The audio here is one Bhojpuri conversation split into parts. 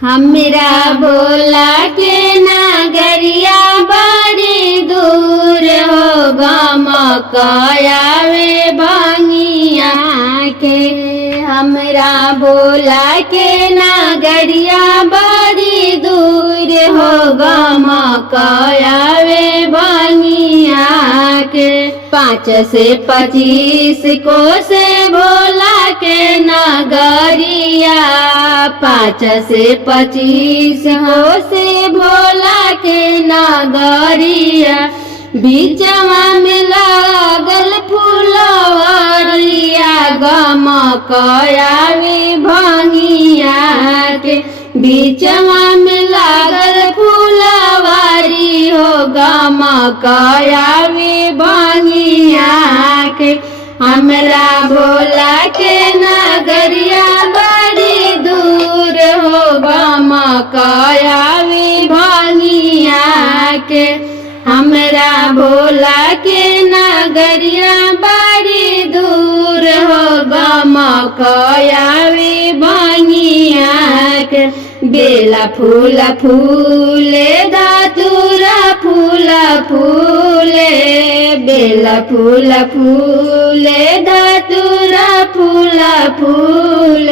हमरा भोला के नगरिया बड़ी दूर हो गमकयावे भांगिया के। हमरा भोला के नगरिया बड़ी दूर हो गमकयावे भांगिया के। 5 से 25 कोस भोला के नगरिया, 5 से 25 कोस भोला के नगरिया। बीचवा में लागल फुलवरिया गमकयावे भांगिया के। बीचवा में लागल फुलवारी हो गमकयावे भांगिया के। हमरा भोला के नगरिया बड़ी दूर हो गमकयावे भांगिया के। हमरा भोला के नगरिया बड़ी दूर हो गमकयावे भांगिया के। बेला फूल फूले धतूरा फूल फूले, बेला फूल फूले धतूरा फूल फूल।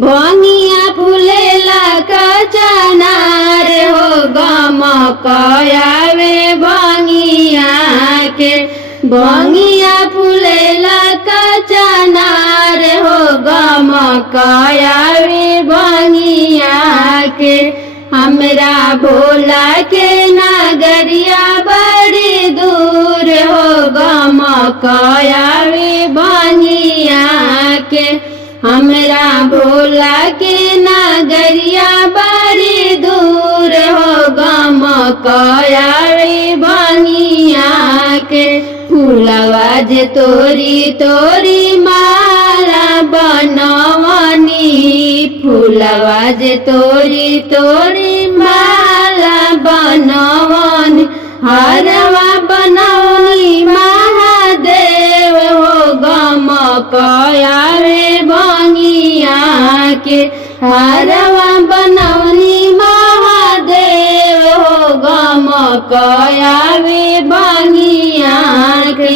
भांगिया फूलेला कचनार हो गमकयावे भांगिया के। भांगिया फूलेला कचनार हो गमकयावे भांगिया के। हमरा भोला के नगरिया बड़ी दूर हो गमकयावे भांगिया के। हमरा भोला के नगरिया बड़ी दूर हो गमकयावे भांगिया के। फूलवा जे तोरी तोरी माला बनवनी, फूलवा जे तोरी तोरी माला बनवनी। हरवा बनवनी महादेव हो गमकयावे भांगिया के। हरवा बनवनी महादेव हो गमकयावे भांगिया के।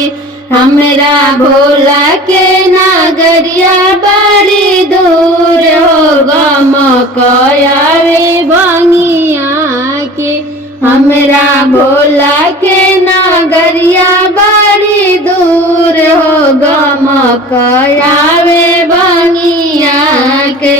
हमरा भोला के नगरिया बड़ी दूर हो गमकयावे भांगिया के। हमरा भोला के नगरिया बड़ी दूर हो गमकयावे भांगिया के।